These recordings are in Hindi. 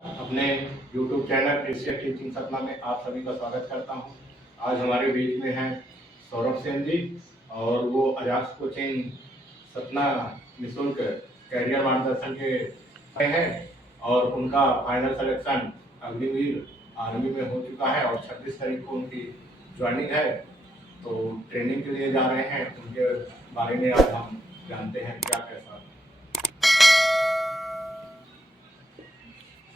अपने YouTube चैनल एशिया टीचिंग सपना में आप सभी का स्वागत करता हूं। आज हमारे बीच में हैं सौरभ सेन जी और वो अजाक्स कोचिंग सपना निःशुल्क कैरियर मार्गदर्शन के हैं और उनका फाइनल सिलेक्शन अग्निवीर आर्मी में हो चुका है और 26 तारीख को उनकी ज्वाइनिंग है। तो ट्रेनिंग के लिए जा रहे हैं, उनके बारे में आज हम जानते हैं क्या कैसा।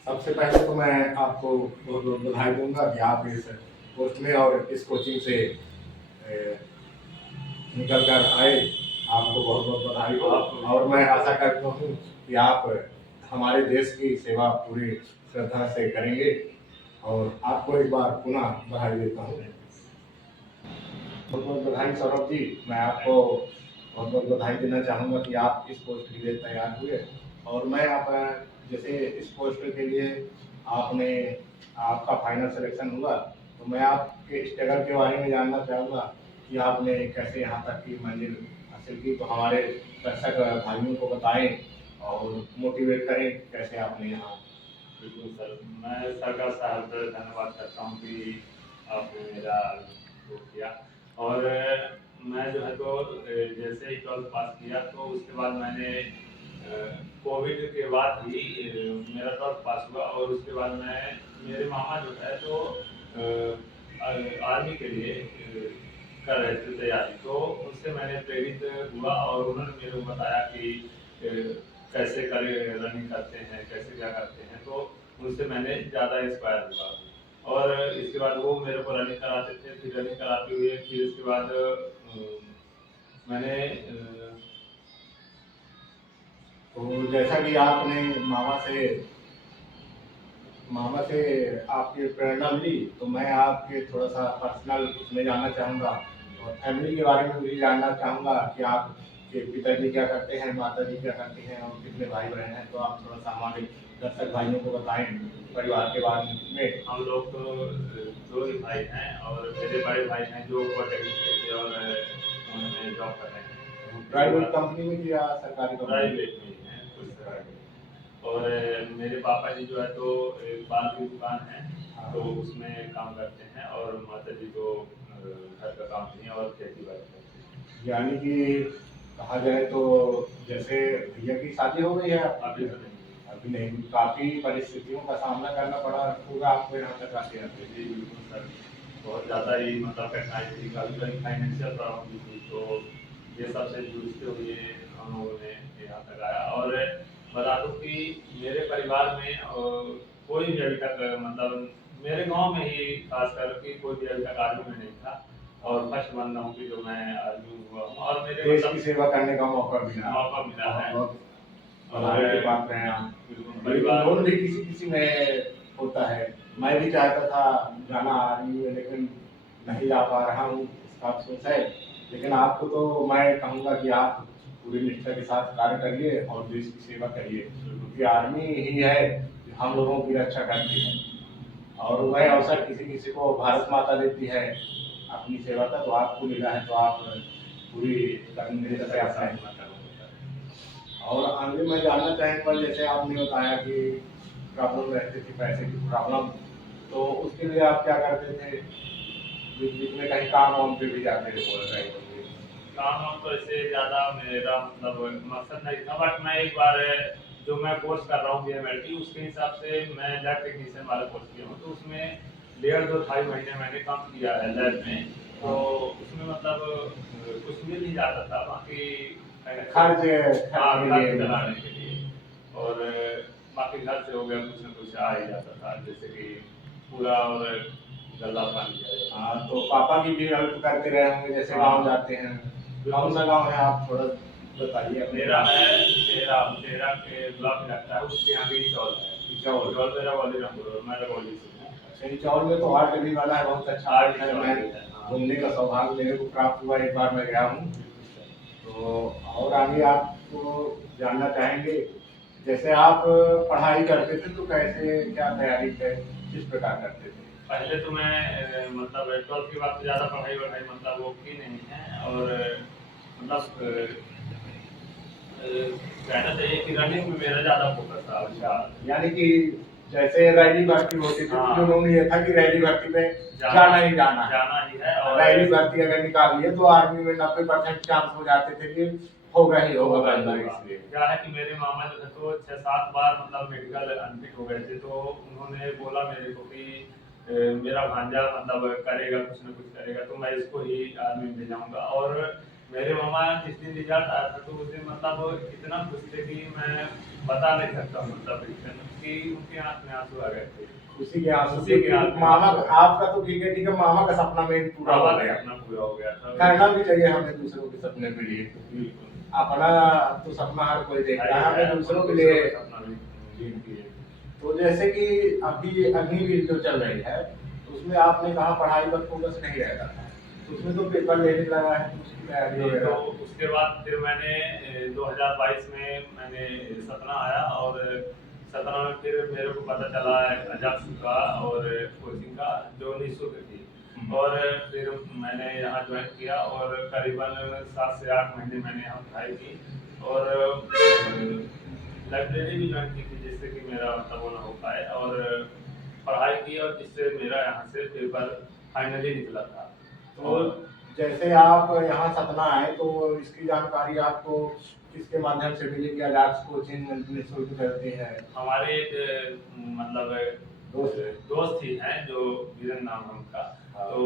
सबसे पहले तो मैं आपको बहुत बहुत बधाई दूंगा कि आप इस पोस्ट में और इस कोचिंग से निकल कर आए। आपको बहुत बहुत बधाई हो और मैं आशा करता हूँ कि आप हमारे देश की सेवा पूरी श्रद्धा से करेंगे और आपको एक बार पुनः बधाई देता हूँ। बहुत बहुत बधाई सौरभ जी। मैं आपको बहुत बहुत बधाई देना चाहूँगा कि आप इस पोस्ट के लिए तैयार हुए और मैं आप जैसे इस पोस्ट के लिए आपका फाइनल सिलेक्शन हुआ तो मैं आपके स्ट्रगल के बारे में जानना चाहूँगा कि आपने कैसे यहाँ तक की मंजिल हासिल की। तो हमारे दर्शक भाइयों को बताएं और मोटिवेट करें कैसे आपने यहाँ। बिल्कुल सर, मैं सर का धन्यवाद करता हूँ कि आपने मेरा वो किया। और मैं जो है तो जैसे ही 12th पास किया तो उसके बाद मैंने कोविड के बाद ही मेरा 12th पास हुआ और उसके बाद मेरे मामा जो है तो आर्मी के लिए कर रहे थे तैयारी, तो उनसे मैंने प्रेरित हुआ और उन्होंने मेरे को बताया कि कैसे रनिंग करते हैं, कैसे क्या करते हैं, तो उनसे मैंने ज़्यादा इंस्पायर हुआ और इसके बाद वो मेरे को रनिंग कराते थे। फिर रनिंग कराते हुए फिर इसके बाद मैंने तो जैसा कि आपने मामा से आपकी प्रेरणा मिली तो मैं आपके थोड़ा सा पर्सनल उसमें जानना चाहूँगा और फैमिली के बारे में भी जानना चाहूँगा कि आपके पिताजी क्या करते हैं, माता जी क्या करती हैं और कितने भाई बहन हैं। तो आप थोड़ा सा हमारे दर्शक भाइयों को बताएं परिवार के बारे में। हम लोग तो 2 ही भाई हैं और मेरे बड़े भाई हैं जो पॉलिटेक्निक और उन्होंने जॉब कर रहे हैं प्राइवेट कंपनी में या सरकारी कंपनी? प्राइवेट में ही हैं, कुछ प्राइवेट। और मेरे पापा जी जो है तो एक बाल की दुकान है तो उसमें काम करते हैं और माता जी तो घर का काम नहीं और खेती बाड़ी करते हैं। यानी कि कहा जाए तो जैसे भैया की शादी हो गई है अभी नहीं, काफी परिस्थितियों का सामना करना पड़ा होगा आपको यहाँ तक आते आते। जी बिल्कुल सर, बहुत ज़्यादा ही मतलब कठिनाई थी, कभी कभी फाइनेंशियल प्रॉब्लम भी थी, तो ये सबसे जूझते हुए हम लोगों ने यहाँ तक आया। और बता दूँ कि मेरे परिवार में कोई भी अभी तक मतलब मेरे गांव में ही खास करके कोई भी अभी तक आर्मी में नहीं था और फर्स्ट बंदा हूँ कि जो मैं आर्मी हुआ हूँ और मेरे देश की सेवा करने का मौका मिला है। और के पात्र हैं आप। परिवार भी किसी में होता है। मैं भी चाहता था जाना आर्मी में लेकिन नहीं जा पा रहा हूँ, इसका अफसोस है। लेकिन आपको तो मैं कहूँगा कि आप पूरी निष्ठा के साथ कार्य करिए और देश की सेवा करिए क्योंकि आर्मी ही है जो हम लोगों की रक्षा करती है और वह अवसर किसी को भारत माता देती है अपनी सेवा का। तो आपको मिला है तो आप पूरी और आगे मैं जानना चाहूँगा जैसे आपने बताया कि प्रॉब्लम रहती थी पैसे की प्रॉब्लम, तो उसके लिए आप क्या करते थे? बीच में कहीं काम वाम पे भी जाते थे? बोल रहे काम वाम तो ऐसे ज़्यादा मेरा मतलब मकसद नहीं था, बट मैं एक बार जो मैं कोर्स कर रहा हूँ BMLT उसके हिसाब से मैं लैब टेक्नीशियन वाला कोर्स किया हूँ, तो उसमें 1.5-2 महीने मैंने काम किया है लैब में। तो उसमें मतलब कुछ मिल नहीं जाता था, बाकी खर्च चलाने के लिए और बाकी घर से हो गया कुछ न कुछ आ ही जाता था, जैसे कि पूरा और गला पानी है। हाँ, तो पापा की भी हेल्प करते रहे होंगे, जैसे हाँ। गाँव जाते हैं। कौन सा गाँव है, आप थोड़ा बताइए अपने। मेरा है तेरा के ब्लॉक लगता है, उसके आगे इचौल है। इचौल मेरा वालीरामपुर, मैं रगौली से हूँ। अच्छा, इचौल में तो आर्ट भी वाला है, बहुत अच्छा आर्ट है। मैं घूमने का सौभाग्य मेरे को प्राप्त हुआ, एक बार मैं गया हूँ। तो और आगे आपको जानना चाहेंगे, जैसे आप पढ़ाई करते थे तो कैसे क्या तैयारी किस प्रकार करते थे? पहले तो मैं मतलब 12th के बाद तो ज़्यादा पढ़ाई वढ़ाई मतलब वो की नहीं है, और मतलब कहना चाहिए कि रनिंग में मेरा ज़्यादा फोकस था। अच्छा, यानी कि जैसे रैली भर्ती होती थी, हाँ। जुनून ये था कि रैली भर्ती में जाना ही जाना है। जाना ही है, और रैली भर्ती अगर निकाल लिए तो आर्मी में 90% चांस हो जाते थे कि होगा ही होगा बंदा। इसलिए क्या है कि मेरे मामा जो है तो 6-7 बार मतलब मेडिकल अनफिट हो गए थे, तो उन्होंने बोला मेरे को कि मेरा भांजा मतलब करेगा, कुछ ना कुछ करेगा, तो मैं इसको ही आर्मी में भेजाऊंगा। और मेरे मामा जिस दिन रिजल्ट आया था तो उस दिन मतलब इतना खुश थे कि मैं बता नहीं सकता, मतलब कि उनके आंख में आंसू आ गए थे। उसी के आंसू उसी के आंसू। मामा आपका तो ठीक है, मामा का सपना में पूरा हो गया। सपना पूरा हो गया था। करना भी चाहिए हमें दूसरों के सपने के लिए। बिल्कुल। अपना तो सपना हर कोई देखता है, हमें दूसरों के लिए। तो जैसे कि अभी अग्निवीर जो चल रही है, तो उसमें आपने कहा पढ़ाई पर फोकस नहीं रहता था, तो उसमें तो पेपर लेने लगा है, तो उसकी तैयारी तो वगैरह। उसके बाद फिर मैंने 2022 में मैंने सतना आया, और सतना में फिर मेरे को पता चला अजाक्स का और कोचिंग का जो निःशुल्क थी, और फिर मैंने यहाँ ज्वाइन किया, और करीबन 7 से 8 महीने मैंने यहाँ पढ़ाई की, और लाइब्रेरी भी ज्वाइन की थी, जिससे कि मेरा मतलब वो ना हो पाए, और पढ़ाई की, और जिससे मेरा यहाँ से पेपर फाइनली निकला था। तो जैसे आप यहाँ सतना आए तो इसकी जानकारी आपको किसके माध्यम से मिली कि अजाक्स कोचिंग निःशुल्क करते हैं? हमारे एक मतलब दोस्त ही हैं जो वीरेंद्र नाम है उनका। हाँ। तो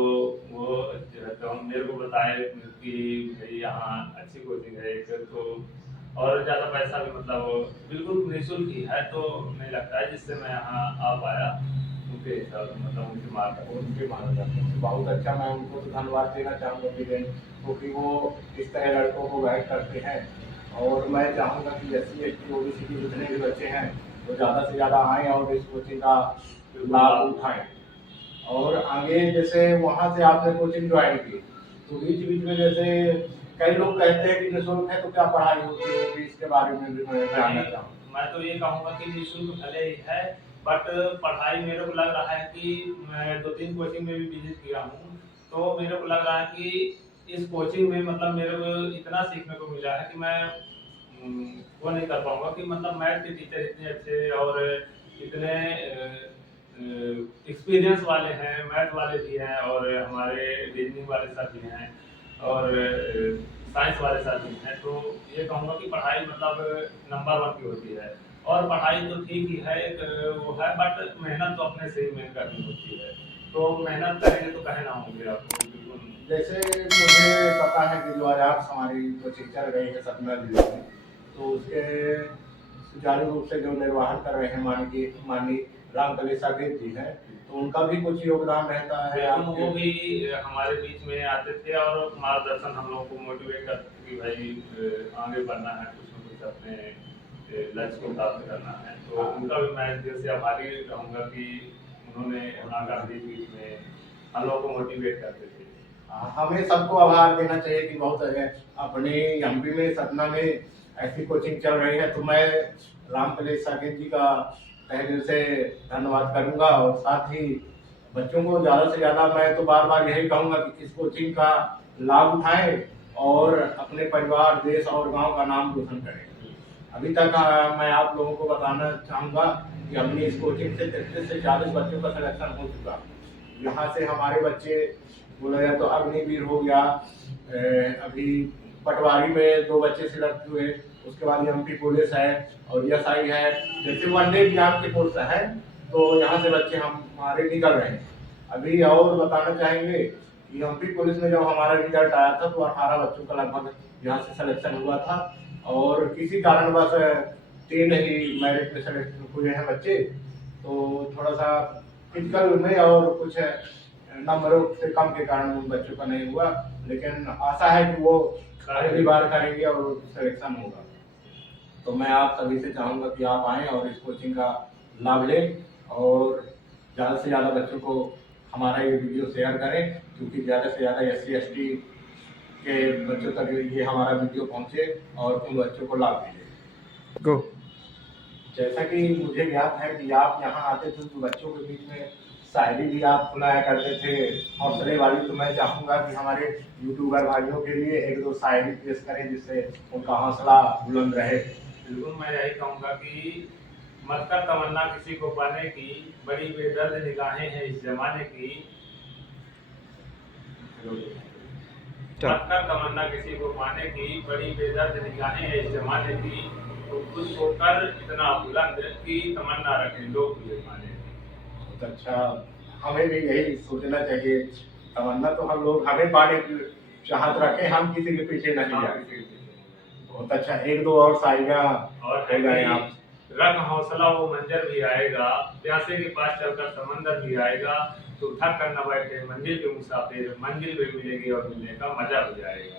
वो जो है तो हम मेरे को बताए कि भाई यहाँ अच्छी कोचिंग है एक, तो और ज़्यादा पैसा भी मतलब बिल्कुल निःशुल्क ही है, तो नहीं लगता है, जिससे मैं यहाँ आ पाया उनके हिसाब से, मतलब उनके मार्गदर्शन से। बहुत अच्छा, मैं उनको तो धन्यवाद देना चाहूँगा वीरेंद्र, क्योंकि वो इस तरह लड़कों को गाइड करते हैं। और मैं चाहूँगा कि SC ST OBC के जितने भी बच्चे हैं वो ज़्यादा से ज़्यादा आएँ और इस कोचिंग का लाभ उठाएं। और आगे जैसे वहाँ से आपने कोचिंग ज्वाइन की, तो बीच बीच में जैसे कई लोग कहते हैं कि निःशुल्क है, तो क्या पढ़ाई होती है, भी इसके बारे में भी मैं जानना चाहूँगा। मैं तो ये कहूँगा कि निःशुल्क भले ही है, बट पढ़ाई मेरे को लग रहा है कि मैं 2-3 कोचिंग में भी विजिट किया हूँ, तो मेरे को लग रहा है कि इस कोचिंग में मतलब मेरे को इतना सीखने को मिला है कि मैं वो नहीं कर पाऊंगा कि मतलब मैथ के टीचर इतने अच्छे और इतने एक्सपीरियंस वाले हैं, मैथ वाले भी हैं, और हमारे रीजनिंग वाले सर भी हैं, और साइंस वाले सर भी हैं। तो ये कहूँगा कि पढ़ाई मतलब नंबर 1 की होती है, और पढ़ाई तो ठीक ही है, एक वो है, बट मेहनत तो अपने से ही मेहनत करनी होती है, तो मेहनत करेंगे तो कहे ना होंगे आपको। बिल्कुल। जैसे मुझे पता है कि जो अजाक्स हमारी कोचिंग चल रही है सतना जिले में, तो उसके सुचारू रूप से जो निर्वहन कर रहे हैं माननीय रामकली साकेत जी हैं, तो उनका भी कुछ योगदान रहता है। वो भी हमारे बीच में आते थे, और मार्गदर्शन हम लोगों को मोटिवेट करते थे कि भाई आगे बढ़ना है, कुछ न कुछ अपने लक्ष्य को प्राप्त करना है। तो उनका भी मैं दिल से आभारी रहूँगा कि उन्होंने गांधी बीच में हम लोगों को मोटिवेट करते थे। हमें सबको आभार देना चाहिए कि बहुत अपने MP में सतना में ऐसी कोचिंग चल रही है, तो मैं रामकली साकेत जी का तहे दिल से धन्यवाद करूंगा। और साथ ही बच्चों को ज़्यादा से ज़्यादा मैं तो बार बार यही कहूंगा कि इस कोचिंग का लाभ उठाएं और अपने परिवार, देश और गांव का नाम रोशन करें। अभी तक मैं आप लोगों को बताना चाहूँगा कि अपनी इस कोचिंग से 33 से 40 बच्चों का सिलेक्शन हो चुका। यहाँ से हमारे बच्चे बोला जाए तो अग्निवीर हो गया, अभी पटवारी में 2 बच्चे सिलेक्ट हुए, उसके बाद MP पुलिस है और SI है, जैसे वनडे एग्जाम के कोर्स है, तो यहाँ से बच्चे हमारे निकल रहे हैं। अभी और बताना चाहेंगे कि MP पुलिस में जब हमारा रिजल्ट आया था तो 18 बच्चों का लगभग यहाँ से सिलेक्शन हुआ था, और किसी कारणवश 3 ही मेरिट में सेलेक्ट हुए हैं बच्चे। तो थोड़ा सा फिजिकल में और कुछ नंबरों से कम के कारण उन बच्चों का नहीं हुआ, लेकिन आशा है कि वो अगली बार करेंगे और सिलेक्शन होगा। तो मैं आप सभी से चाहूँगा कि आप आएँ और इस कोचिंग का लाभ लें और ज़्यादा से ज़्यादा बच्चों को हमारा ये वीडियो शेयर करें, क्योंकि ज़्यादा से ज़्यादा SC ST के बच्चों तक ये हमारा वीडियो पहुँचे और उन बच्चों को लाभ मिले। गो। जैसा कि मुझे ज्ञात है कि आप यहाँ आते थे तो बच्चों के बीच में शायरी भी आप सुनाया करते थे हौसले वाली, तो मैं चाहूँगा कि हमारे यूट्यूबर भाइयों के लिए एक दो शायरी पेश करें जिससे उनका हौसला बुलंद रहे। बिल्कुल, मैं यही कहूँगा कि मत कर तमन्ना किसी को पाने की, बड़ी बेदर्द निगाहें हैं इस जमाने की। मत कर तमन्ना किसी को पाने की, बड़ी बेदर्द निगाहें हैं इस जमाने की। तो खुद को कर इतना बुलंद कि तमन्ना रखें लोग तुझे पाने की। बहुत अच्छा, हमें भी यही सोचना चाहिए। तमन्ना तो हम लोग हमें पाने की चाहत रखें, हम किसी के पीछे नहीं जाए। बहुत अच्छा, एक दो और शायरियाँ और हो जाए आप। रंग हौसला वो मंजर भी आएगा, प्यासे के पास चलकर समंदर भी आएगा। तो थक कर न बैठे मंजिल के मुसाफिर, मंजिल भी मिलेगी और मिलने का मजा भी आएगा।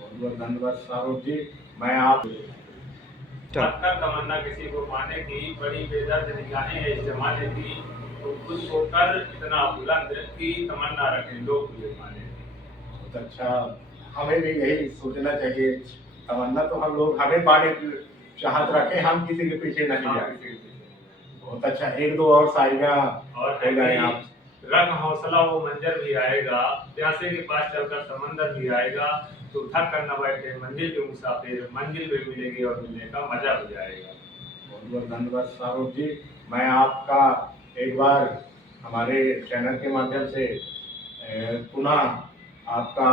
बहुत बहुत धन्यवाद शाहरुख जी। मैं आप मत कर तमन्ना किसी को पाने की, बड़ी बेदर्द निगाहें हैं इस जमाने की। तो खुद को कर इतना बुलंद कि तमन्ना रखें लोग तुझे पाने की। बहुत अच्छा, हमें भी यही सोचना चाहिए। तमन्ना तो हम लोग हमें पाने की चाहत रखें, हम किसी के पीछे नहीं जाए। बहुत अच्छा, एक दो और शायरियाँ और हो जाए आप। रंग हौसला वो मंजर भी आएगा, प्यासे के पास चलकर समंदर भी आएगा। तो थक कर न बैठे मंजिल के मुसाफिर, मंजिल भी मिलेगी और मिलने का मजा भी आएगा। बहुत बहुत धन्यवाद शाहरुख जी। मैं आपका एक बार हमारे चैनल के माध्यम से पुनः आपका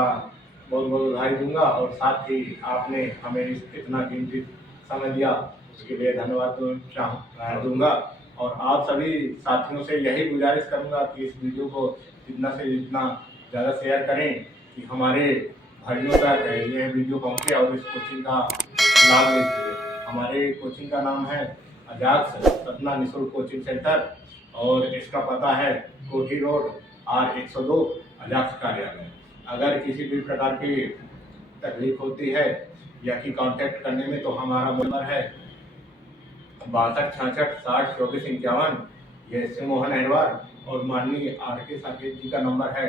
बहुत बहुत बधाई दूंगा और साथ ही आपने हमें इतना कीमती समय दिया उसके लिए धन्यवाद दूंगा। और आप सभी साथियों से यही गुजारिश करूंगा कि इस वीडियो को जितना से जितना ज़्यादा शेयर करें कि हमारे भाइयों तक यह वीडियो पहुंचे और इस कोचिंग का लाभ ले सके। हमारे कोचिंग का नाम है अजाक्स सतना निःशुल्क कोचिंग सेंटर और इसका पता है कोठी रोड R102 अजाक्स कार्यालय। अगर किसी भी प्रकार की तकलीफ होती है या कि कांटेक्ट करने में, तो हमारा नंबर है 62 66 60 24 51। ये श्री मोहन अहरवार और माननीय RK साकेत जी का नंबर है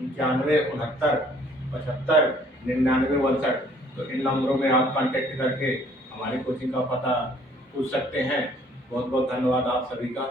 91 69 75 99 62। तो इन नंबरों में आप कांटेक्ट करके हमारी कोचिंग का पता पूछ सकते हैं। बहुत बहुत धन्यवाद आप सभी का।